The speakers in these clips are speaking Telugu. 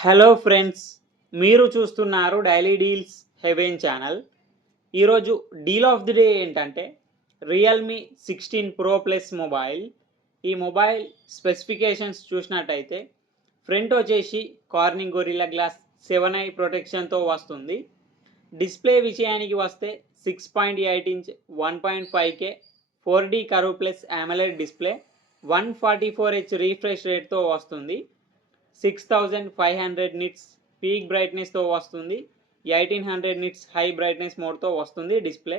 హలో ఫ్రెండ్స్, మీరు చూస్తున్నారు డైలీ డీల్స్ హెవెన్ ఛానల్. ఈరోజు డీల్ ఆఫ్ ది డే ఏంటంటే రియల్మీ 16 ప్రో ప్లస్ మొబైల్. ఈ మొబైల్ స్పెసిఫికేషన్స్ చూసినట్టయితే ఫ్రంట్ వచ్చేసి కార్నింగ్ గొరిల్లా గ్లాస్ 7i ప్రొటెక్షన్తో వస్తుంది. డిస్ప్లే విషయానికి వస్తే 6.8 inch 1.5K 4D curve plus AMOLED display 144Hz refresh రేట్తో వస్తుంది. 6500 నిట్స్ పీక్ బ్రైట్నెస్తో వస్తుంది. 1800 నిట్స్ హై బ్రైట్నెస్ మోడ్తో వస్తుంది డిస్ప్లే.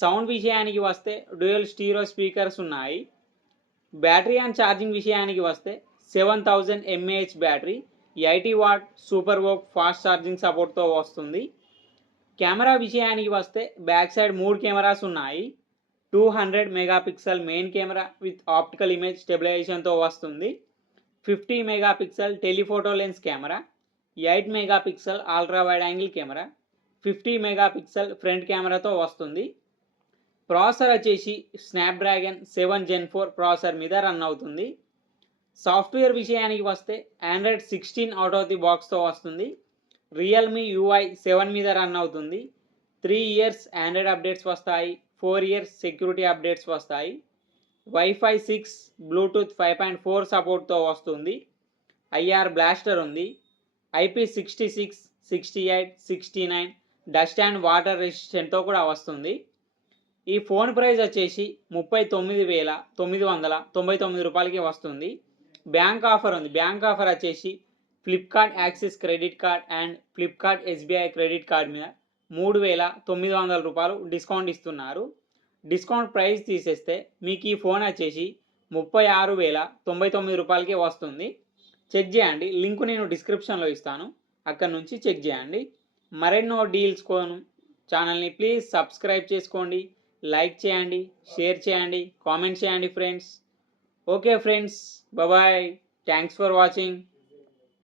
సౌండ్ విషయానికి వస్తే డ్యూయల్ స్టీరియో స్పీకర్స్ ఉన్నాయి. బ్యాటరీ అండ్ ఛార్జింగ్ విషయానికి వస్తే 7000 mAh battery 80 watt super VOOC fast charging సపోర్ట్తో వస్తుంది. కెమెరా విషయానికి వస్తే బ్యాక్ సైడ్ 3 కెమెరాస్ ఉన్నాయి. 200 megapixel main camera with optical image స్టెబిలైజేషన్తో వస్తుంది. 50 megapixel telephoto lens camera, 8 megapixel ultra wide angle camera, 50 megapixel front కెమెరాతో వస్తుంది. ప్రాసెసర్ వచ్చేసి స్నాప్డ్రాగన్ 7 Gen 4 ప్రాసెసర్ మీద రన్ అవుతుంది. సాఫ్ట్వేర్ విషయానికి వస్తే ఆండ్రాయిడ్ 16 అవుట్ ఆఫ్ ది బాక్స్తో వస్తుంది. రియల్మీ UI 7 మీద రన్ అవుతుంది. 3 ఇయర్స్ ఆండ్రాయిడ్ అప్డేట్స్ వస్తాయి. 4 ఇయర్స్ సెక్యూరిటీ అప్డేట్స్ వస్తాయి. వైఫై 6 బ్లూటూత్ 5.4 సపోర్ట్తో వస్తుంది. IR బ్లాస్టర్ ఉంది. IP66 68 69 డస్ట్ అండ్ వాటర్ రెసిస్టెంట్తో కూడా వస్తుంది. ఈ ఫోన్ ప్రైస్ వచ్చేసి 39,999 రూపాయలకి వస్తుంది. బ్యాంక్ ఆఫర్ ఉంది. బ్యాంక్ ఆఫర్ వచ్చేసి Flipkart axis credit card and Flipkart SBI credit card మీద 3,900 రూపాయలు డిస్కౌంట్ ఇస్తున్నారు. డిస్కౌంట్ ప్రైస్ తీసేస్తే మీకు ఈ ఫోన్ వచ్చేసి 36,099 రూపాయలకే వస్తుంది. చెక్ చేయండి. లింక్ నేను డిస్క్రిప్షన్లో ఇస్తాను, అక్కడ నుంచి చెక్ చేయండి. మరెన్నో డీల్స్ కోసం ఛానల్ని ప్లీజ్ సబ్స్క్రైబ్ చేసుకోండి, లైక్ చేయండి, షేర్ చేయండి, కామెంట్ చేయండి friends. Okay friends, bye. Thanks for watching.